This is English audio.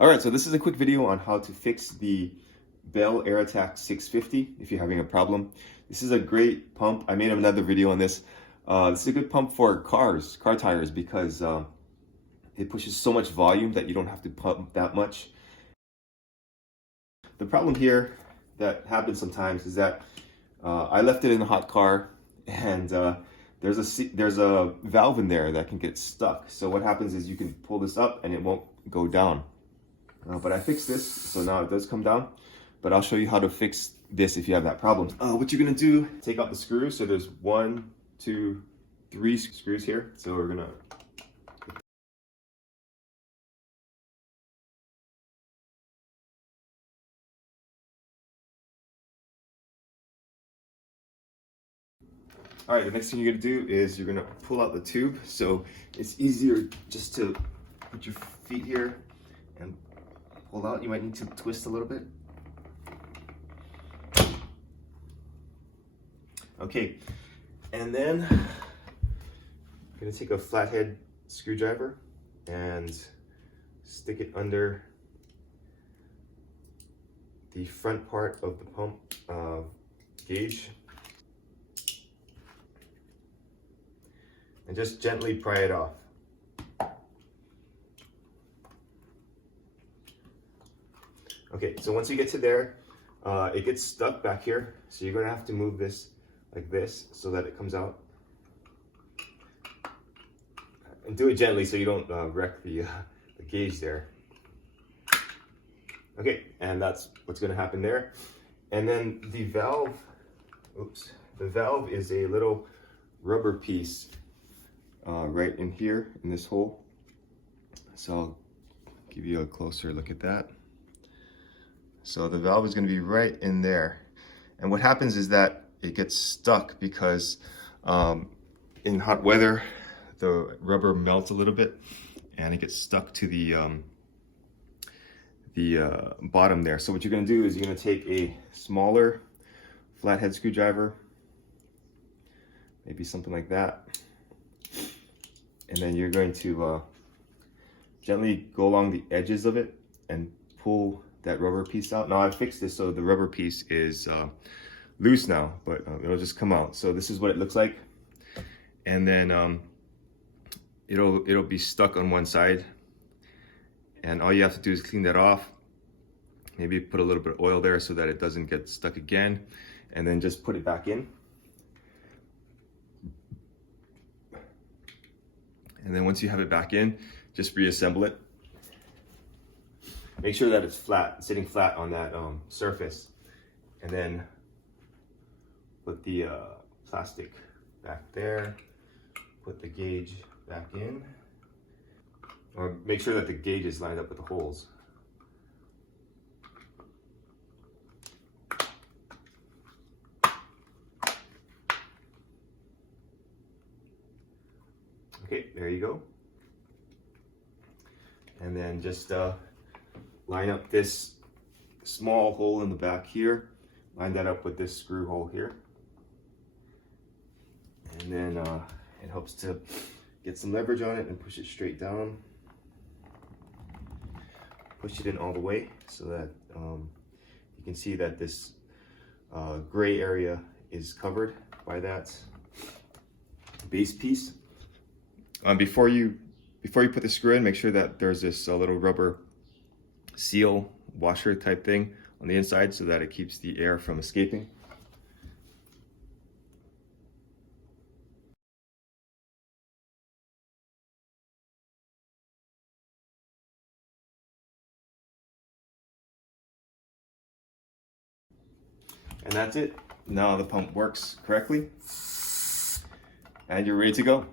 All right, so this is a quick video on how to fix the Bell Air Attack 650 if you're having a problem. This is a great pump. I made another video on this. This is a good pump for car tires, because it pushes so much volume that you don't have to pump that much. The problem here that happens sometimes is that I left it in a hot car, and there's a valve in there that can get stuck. So what happens is you can pull this up and it won't go down. But I fixed this, so now it does come down. But I'll show you how to fix this if you have that problem. What you're gonna do, take out the screws. So there's 1, 2, 3 screws here. So we're gonna All right, the next thing you're gonna do is you're gonna pull out the tube. So it's easier just to put your feet here and pull out. You might need to twist a little bit. Okay, and then I'm gonna take a flathead screwdriver and stick it under the front part of the pump gauge. And just gently pry it off. Okay, so once you get to there, it gets stuck back here. So you're gonna have to move this like this so that it comes out. And do it gently so you don't wreck the gauge there. Okay, and that's what's gonna happen there. And then the valve, the valve is a little rubber piece right in here in this hole. So I'll give you a closer look at that. So the valve is going to be right in there, and what happens is that it gets stuck because in hot weather the rubber melts a little bit and it gets stuck to the bottom there. So what you're going to do is you're going to take a smaller flathead screwdriver, maybe something like that, and then you're going to gently go along the edges of it and pull that rubber piece out. Now I fixed this so the rubber piece is loose now, but it'll just come out. So this is what it looks like, and then it'll be stuck on one side, and all you have to do is clean that off. Maybe put a little bit of oil there so that it doesn't get stuck again, and then just put it back in. And then once you have it back in, just reassemble it. Make sure that it's flat, sitting flat on that surface. And then put the plastic back there, put the gauge back in. Or make sure that the gauge is lined up with the holes. Okay, there you go. And then just line up this small hole in the back here. Line that up with this screw hole here. And then it helps to get some leverage on it and push it straight down. Push it in all the way so that you can see that this gray area is covered by that base piece. Before you put the screw in, make sure that there's this little rubber seal washer type thing on the inside so that it keeps the air from escaping. And that's it. Now the pump works correctly and you're ready to go.